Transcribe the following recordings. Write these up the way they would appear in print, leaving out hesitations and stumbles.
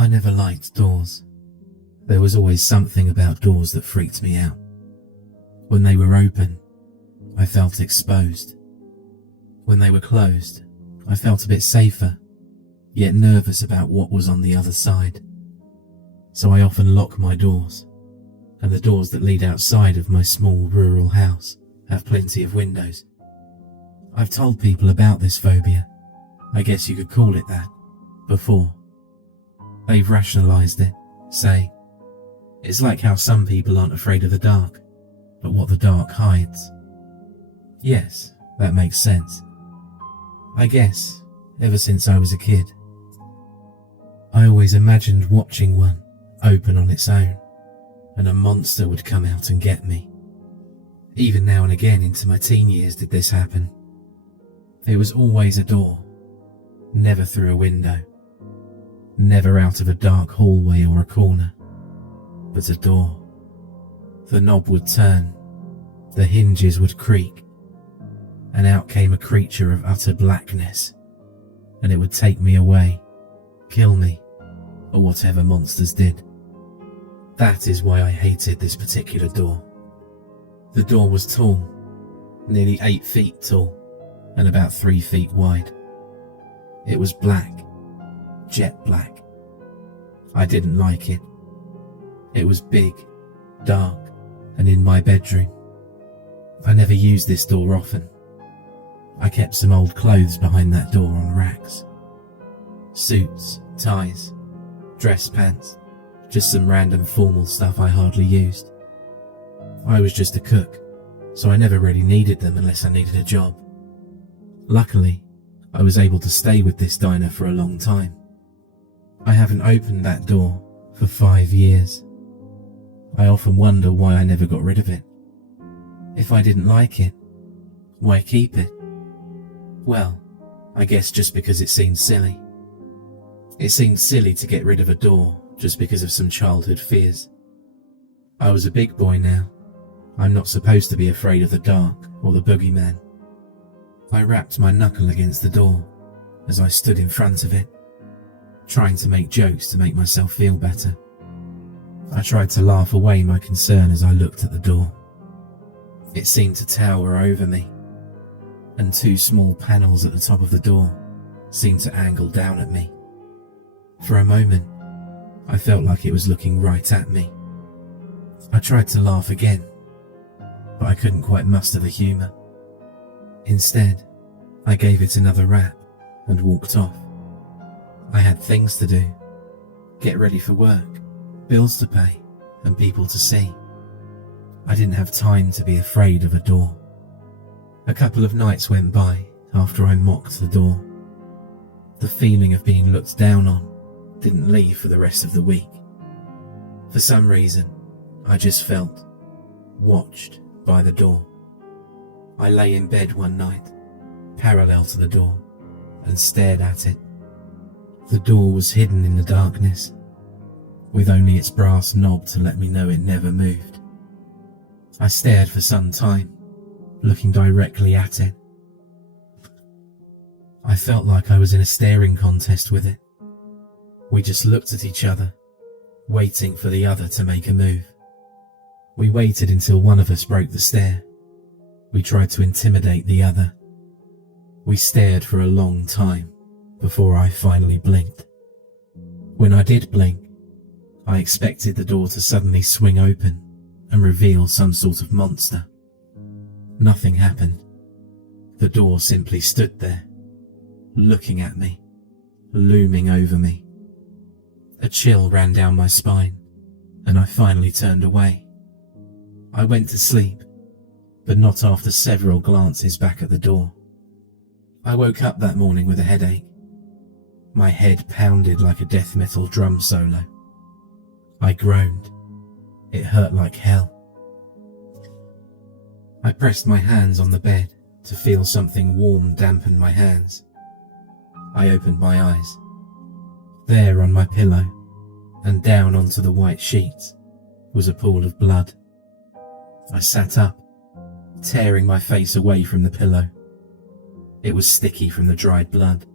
I never liked doors. There was always something about doors that freaked me out. When they were open, I felt exposed. When they were closed, I felt a bit safer, yet nervous about what was on the other side. So I often lock my doors, and the doors that lead outside of my small rural house have plenty of windows. I've told people about this phobia, I guess you could call it that, before. They've rationalised it, saying, it's like how some people aren't afraid of the dark, but what the dark hides. Yes, that makes sense. I guess, ever since I was a kid, I always imagined watching one open on its own, and a monster would come out and get me. Even now and again into my teen years did this happen. It was always a door, never through a window, never out of a dark hallway or a corner, but a door. The knob would turn, the hinges would creak, and out came a creature of utter blackness, and it would take me away, kill me, or whatever monsters did. That is why I hated this particular door. The door was tall, nearly 8 feet tall, and about 3 feet wide. It was black, jet black. I didn't like it. It was big, dark, and in my bedroom. I never used this door often. I kept some old clothes behind that door on racks. Suits, ties, dress pants, just some random formal stuff I hardly used. I was just a cook, so I never really needed them unless I needed a job. Luckily, I was able to stay with this diner for a long time. I haven't opened that door for 5 years. I often wonder why I never got rid of it. If I didn't like it, why keep it? Well, I guess just because it seemed silly. It seemed silly to get rid of a door just because of some childhood fears. I was a big boy now. I'm not supposed to be afraid of the dark or the boogeyman. I rapped my knuckle against the door as I stood in front of it, trying to make jokes to make myself feel better. I tried to laugh away my concern as I looked at the door. It seemed to tower over me, and 2 small panels at the top of the door seemed to angle down at me. For a moment, I felt like it was looking right at me. I tried to laugh again, but I couldn't quite muster the humour. Instead, I gave it another rap and walked off. I had things to do, get ready for work, bills to pay, and people to see. I didn't have time to be afraid of a door. A couple of nights went by after I mocked the door. The feeling of being looked down on didn't leave for the rest of the week. For some reason, I just felt watched by the door. I lay in bed one night, parallel to the door, and stared at it. The door was hidden in the darkness, with only its brass knob to let me know it never moved. I stared for some time, looking directly at it. I felt like I was in a staring contest with it. We just looked at each other, waiting for the other to make a move. We waited until one of us broke the stare. We tried to intimidate the other. We stared for a long time before I finally blinked. When I did blink, I expected the door to suddenly swing open and reveal some sort of monster. Nothing happened. The door simply stood there, looking at me, looming over me. A chill ran down my spine, and I finally turned away. I went to sleep, but not after several glances back at the door. I woke up that morning with a headache. My head pounded like a death metal drum solo. I groaned. It hurt like hell. I pressed my hands on the bed to feel something warm dampen my hands. I opened my eyes. There on my pillow, and down onto the white sheets, was a pool of blood. I sat up, tearing my face away from the pillow. It was sticky from the dried blood.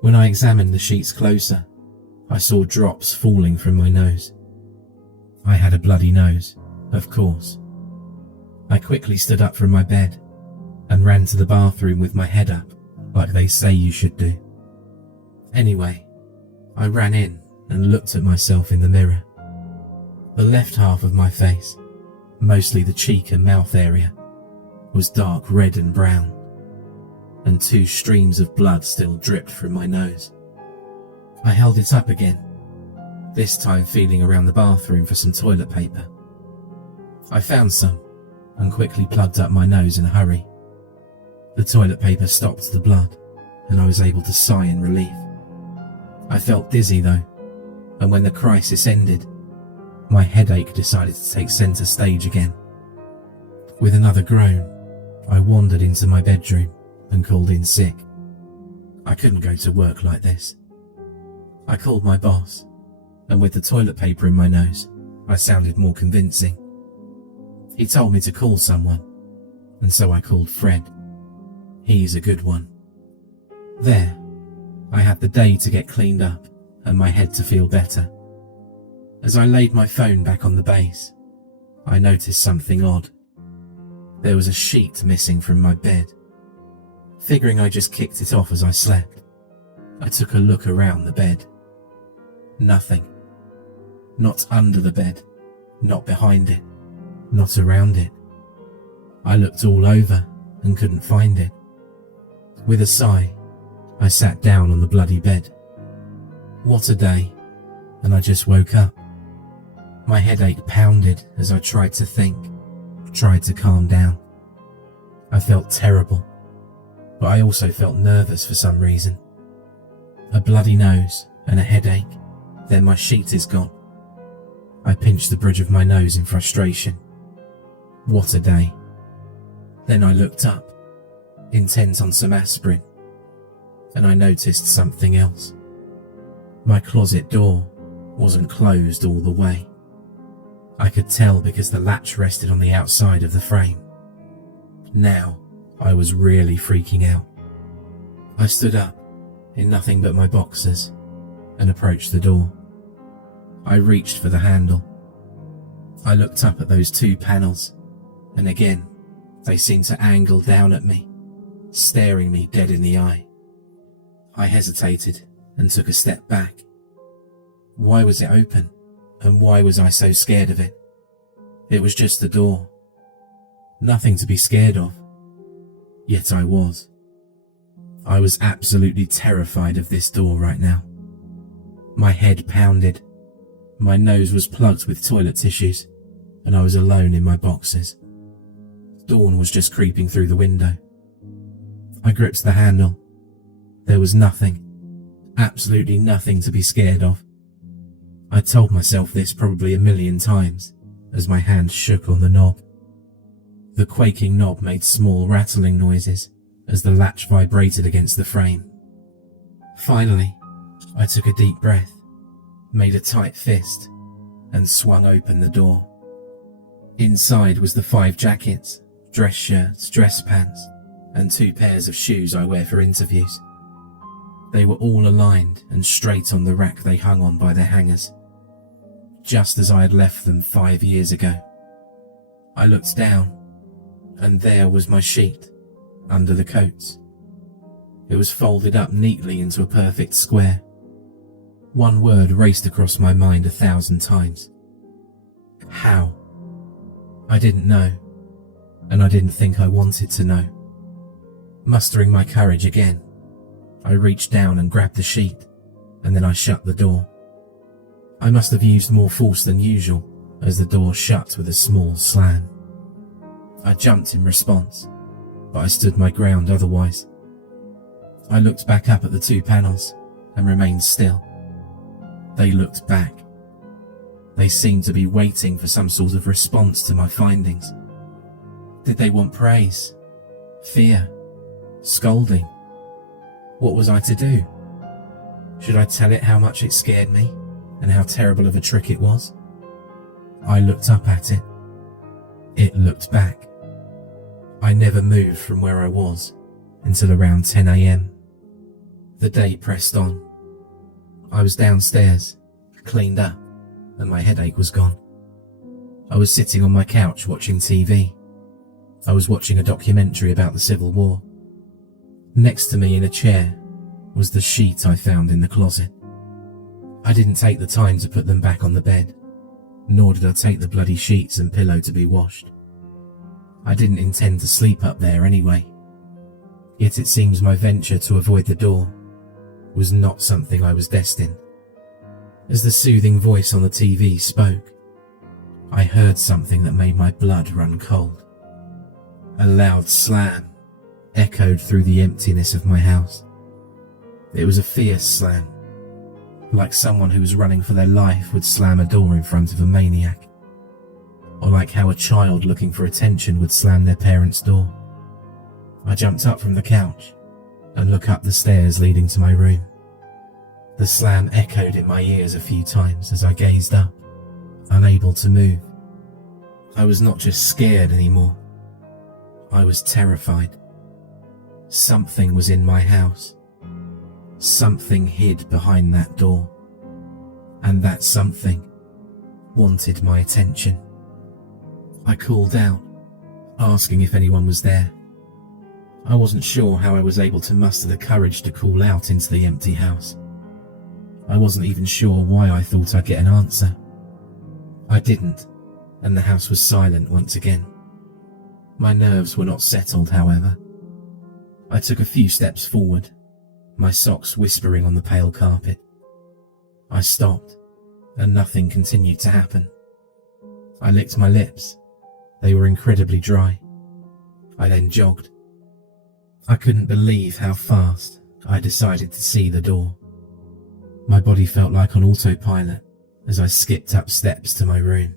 When I examined the sheets closer, I saw drops falling from my nose. I had a bloody nose, of course. I quickly stood up from my bed and ran to the bathroom with my head up, like they say you should do. Anyway, I ran in and looked at myself in the mirror. The left half of my face, mostly the cheek and mouth area, was dark red and brown, and 2 streams of blood still dripped from my nose. I held it up again, this time feeling around the bathroom for some toilet paper. I found some and quickly plugged up my nose in a hurry. The toilet paper stopped the blood, and I was able to sigh in relief. I felt dizzy though, and when the crisis ended, my headache decided to take centre stage again. With another groan, I wandered into my bedroom and called in sick. I couldn't go to work like this. I called my boss, and with the toilet paper in my nose, I sounded more convincing. He told me to call someone, and so I called Fred. He's a good one. There, I had the day to get cleaned up and my head to feel better. As I laid my phone back on the base, I noticed something odd. There was a sheet missing from my bed. Figuring I just kicked it off as I slept, I took a look around the bed. Nothing. Not under the bed, not behind it, not around it. I looked all over and couldn't find it. With a sigh, I sat down on the bloody bed. What a day, and I just woke up. My headache pounded as I tried to think, tried to calm down. I felt terrible, but I also felt nervous for some reason. A bloody nose and a headache, then my sheet is gone. I pinched the bridge of my nose in frustration. What a day. Then I looked up, intent on some aspirin, and I noticed something else. My closet door wasn't closed all the way. I could tell because the latch rested on the outside of the frame. Now I was really freaking out. I stood up in nothing but my boxers and approached the door. I reached for the handle. I looked up at those 2 panels, and again they seemed to angle down at me, staring me dead in the eye. I hesitated and took a step back. Why was it open, and why was I so scared of it? It was just the door. Nothing to be scared of. Yet I was. I was absolutely terrified of this door right now. My head pounded. My nose was plugged with toilet tissues, and I was alone in my boxes. Dawn was just creeping through the window. I gripped the handle. There was nothing, absolutely nothing to be scared of. I told myself this probably a million times as my hand shook on the knob. The quaking knob made small rattling noises as the latch vibrated against the frame. Finally, I took a deep breath, made a tight fist, and swung open the door. Inside was the 5 jackets, dress shirts, dress pants, and 2 pairs of shoes I wear for interviews. They were all aligned and straight on the rack they hung on by their hangers, just as I had left them 5 years ago. I looked down, and there was my sheet, under the coats. It was folded up neatly into a perfect square. One word raced across my mind 1,000 times. How? I didn't know, and I didn't think I wanted to know. Mustering my courage again, I reached down and grabbed the sheet, and then I shut the door. I must have used more force than usual as the door shut with a small slam. I jumped in response, but I stood my ground otherwise. I looked back up at the 2 panels and remained still. They looked back. They seemed to be waiting for some sort of response to my findings. Did they want praise? Fear? Scolding? What was I to do? Should I tell it how much it scared me and how terrible of a trick it was? I looked up at it. It looked back. I never moved from where I was until around 10 a.m. The day pressed on. I was downstairs, cleaned up, and my headache was gone. I was sitting on my couch watching TV. I was watching a documentary about the Civil War. Next to me in a chair was the sheet I found in the closet. I didn't take the time to put them back on the bed, nor did I take the bloody sheets and pillow to be washed. I didn't intend to sleep up there anyway. Yet it seems my venture to avoid the door was not something I was destined. As the soothing voice on the TV spoke, I heard something that made my blood run cold. A loud slam echoed through the emptiness of my house. It was a fierce slam, like someone who was running for their life would slam a door in front of a maniac, or like how a child looking for attention would slam their parents' door. I jumped up from the couch and looked up the stairs leading to my room. The slam echoed in my ears a few times as I gazed up, unable to move. I was not just scared anymore. I was terrified. Something was in my house. Something hid behind that door. And that something wanted my attention. I called out, asking if anyone was there. I wasn't sure how I was able to muster the courage to call out into the empty house. I wasn't even sure why I thought I'd get an answer. I didn't, and the house was silent once again. My nerves were not settled, however. I took a few steps forward, my socks whispering on the pale carpet. I stopped, and nothing continued to happen. I licked my lips. They were incredibly dry. I then jogged. I couldn't believe how fast I decided to see the door. My body felt like on autopilot as I skipped up steps to my room.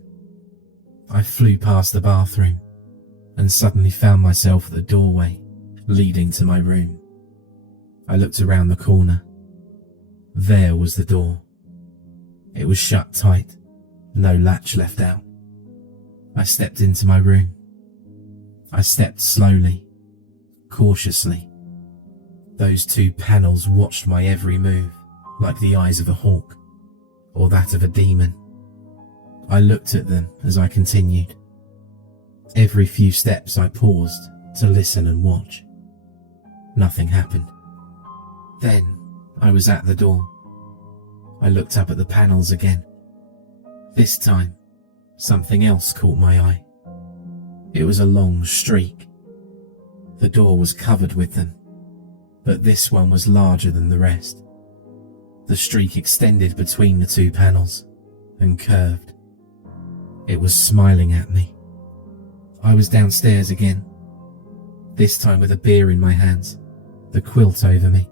I flew past the bathroom and suddenly found myself at the doorway leading to my room. I looked around the corner. There was the door. It was shut tight, no latch left out. I stepped into my room. I stepped slowly, cautiously. Those two panels watched my every move like the eyes of a hawk or that of a demon. I looked at them as I continued. Every few steps I paused to listen and watch. Nothing happened. Then I was at the door. I looked up at the panels again. This time, something else caught my eye. It was a long streak. The door was covered with them, but this one was larger than the rest. The streak extended between the two panels and curved. It was smiling at me. I was downstairs again, this time with a beer in my hands, the quilt over me,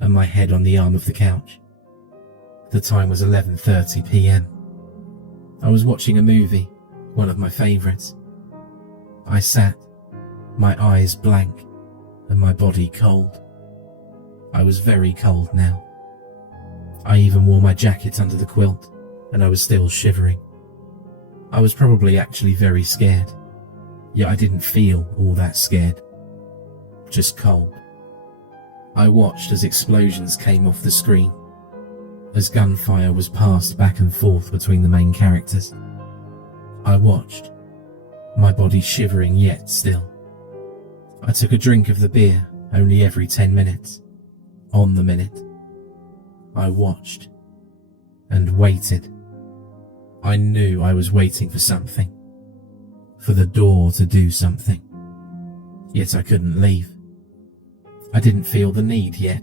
and my head on the arm of the couch. The time was 11:30 p.m. I was watching a movie, one of my favourites. I sat, my eyes blank and my body cold. I was very cold now. I even wore my jacket under the quilt, and I was still shivering. I was probably actually very scared, yet I didn't feel all that scared, just cold. I watched as explosions came off the screen, as gunfire was passed back and forth between the main characters. I watched, my body shivering yet still. I took a drink of the beer only every 10 minutes, on the minute. I watched and waited. I knew I was waiting for something, for the door to do something, yet I couldn't leave. I didn't feel the need yet.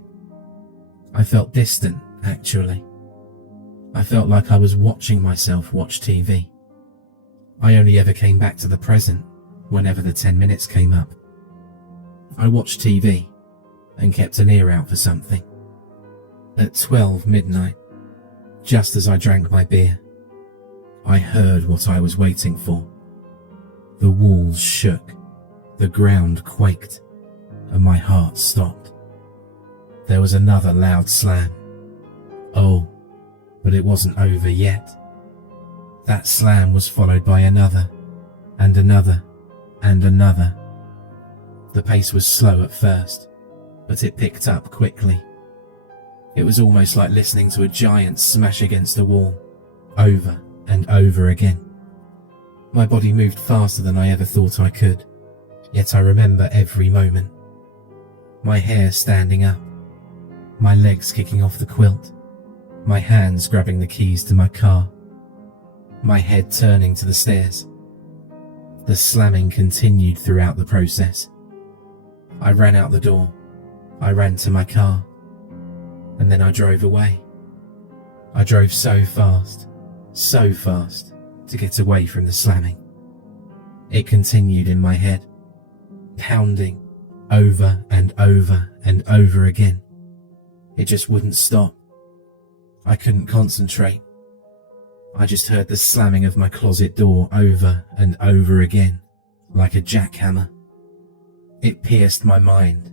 I felt distant, actually. I felt like I was watching myself watch TV. I only ever came back to the present whenever the 10 minutes came up. I watched TV and kept an ear out for something. At 12 midnight, just as I drank my beer, I heard what I was waiting for. The walls shook, the ground quaked, and my heart stopped. There was another loud slam. Oh, but it wasn't over yet. That slam was followed by another, and another, and another. The pace was slow at first, but it picked up quickly. It was almost like listening to a giant smash against a wall, over and over again. My body moved faster than I ever thought I could, yet I remember every moment. My hair standing up, my legs kicking off the quilt, my hands grabbing the keys to my car, my head turning to the stairs. The slamming continued throughout the process. I ran out the door, I ran to my car, and then I drove away. I drove so fast to get away from the slamming. It continued in my head, pounding over and over and over again. It just wouldn't stop. I couldn't concentrate. I just heard the slamming of my closet door over and over again, like a jackhammer. It pierced my mind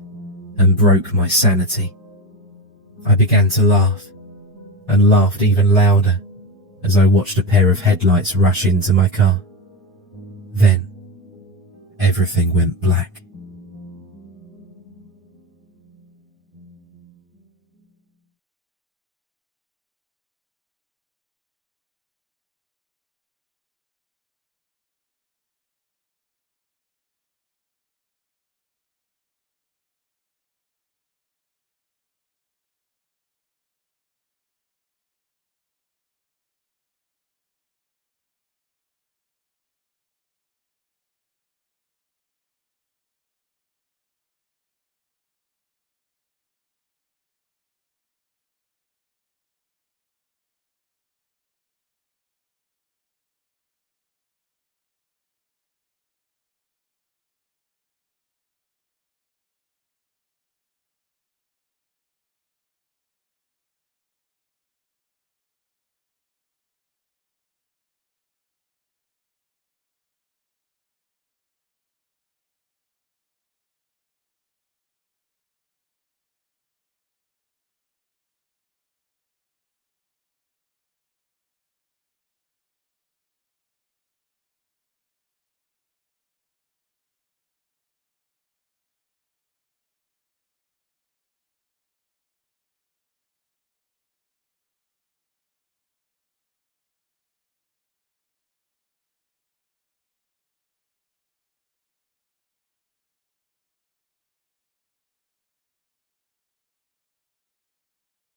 and broke my sanity. I began to laugh, and laughed even louder as I watched a pair of headlights rush into my car. Then, everything went black.